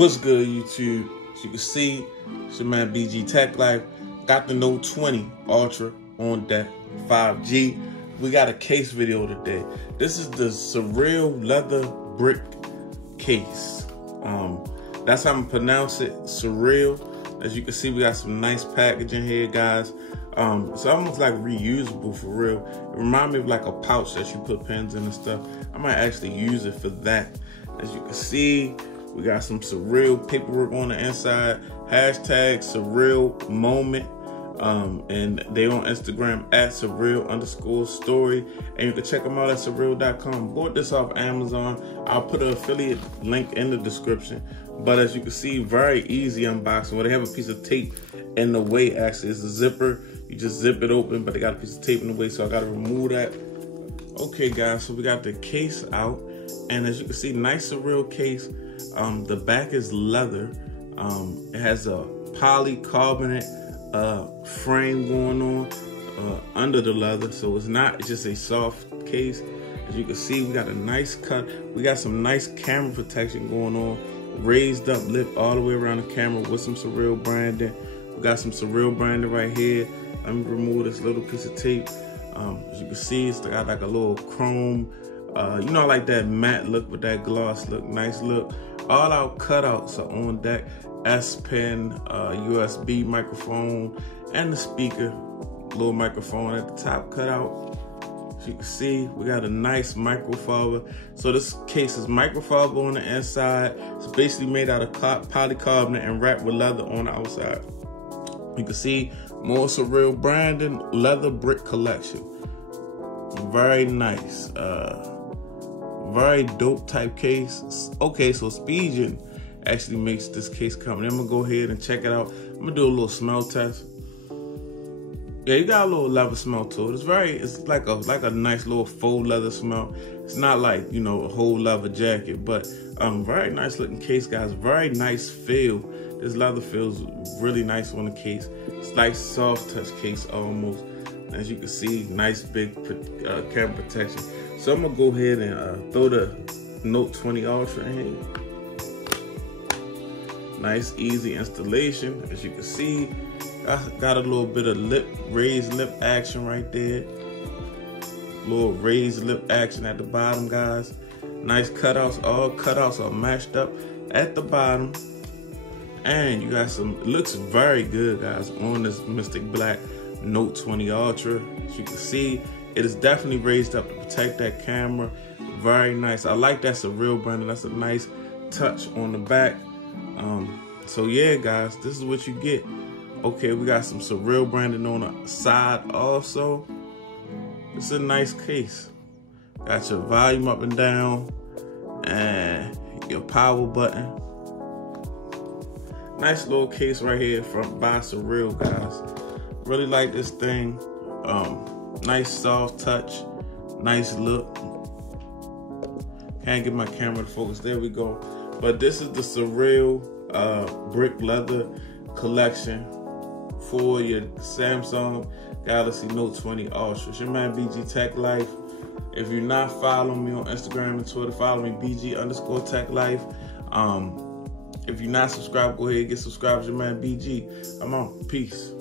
What's good, YouTube? As you can see, it's your man BG Tech Life. Got the Note 20 Ultra on deck, 5G. We got a case video today. This is the Cyrill leather brick case. That's how I'm gonna pronounce it, Cyrill. As you can see, we got some nice packaging here, guys. It's almost like reusable for real. It reminds me of like a pouch that you put pens in and stuff. I might actually use it for that. As you can see, we got some Cyrill paperwork on the inside. Hashtag Cyrill moment. And they on Instagram at Cyrill_story. And you can check them out at Cyrill.com. Bought this off Amazon. I'll put an affiliate link in the description. But as you can see, very easy unboxing. Well, they have a piece of tape in the way, actually. It's a zipper. You just zip it open, but they got a piece of tape in the way, so I got to remove that. Okay, guys, so we got the case out. And as you can see, nice Cyrill case. The back is leather. It has a polycarbonate frame going on under the leather, so it's just a soft case. As you can see, we got a nice cut. We got some nice camera protection going on. Raised up lip all the way around the camera with some Cyrill branding. We got some Cyrill branding right here. Let me remove this little piece of tape. As you can see, it's got like a little chrome, you know, like that matte look with that gloss look, nice look. All our cutouts are on deck. S Pen, USB microphone, and the speaker, little microphone at the top cutout. As you can see, we got a nice microfiber. So this case is microfiber on the inside. It's basically made out of polycarbonate and wrapped with leather on the outside. You can see more Cyrill branding, leather brick collection. Very nice, very dope type case. Okay, so Speedgen actually makes this case come. I'm gonna go ahead and check it out. I'm gonna do a little smell test. Yeah, you got a little leather smell to it. It's like a nice little faux leather smell. It's not like, you know, a whole leather jacket, but very nice looking case, guys. Very nice feel. This leather feels really nice on the case. It's like soft touch case almost. As you can see, nice big camera protection. So I'm gonna go ahead and throw the Note 20 Ultra in here. Nice, easy installation. As you can see, got a little bit of raised lip action right there. Little raised lip action at the bottom, guys. Nice cutouts. All cutouts are matched up at the bottom. And you got it looks very good, guys, on this Mystic Black Note 20 Ultra. As you can see, it is definitely raised up to protect that camera. Very nice. I like that Cyrill branding. That's a nice touch on the back. So yeah, guys, this is what you get. Okay, we got some Cyrill branding on the side also. It's a nice case. Got your volume up and down and your power button. Nice little case right here by Cyrill, guys. Really like this thing. Nice soft touch, nice look. Can't get my camera to focus. There we go. But this is the Cyrill brick leather collection for your Samsung Galaxy Note 20 Ultra. It's your man BG Tech Life. If you're not following me on Instagram and Twitter, follow me BG_Tech Life. If you're not subscribed, go ahead and get subscribed. It's your man BG. I'm out. Peace.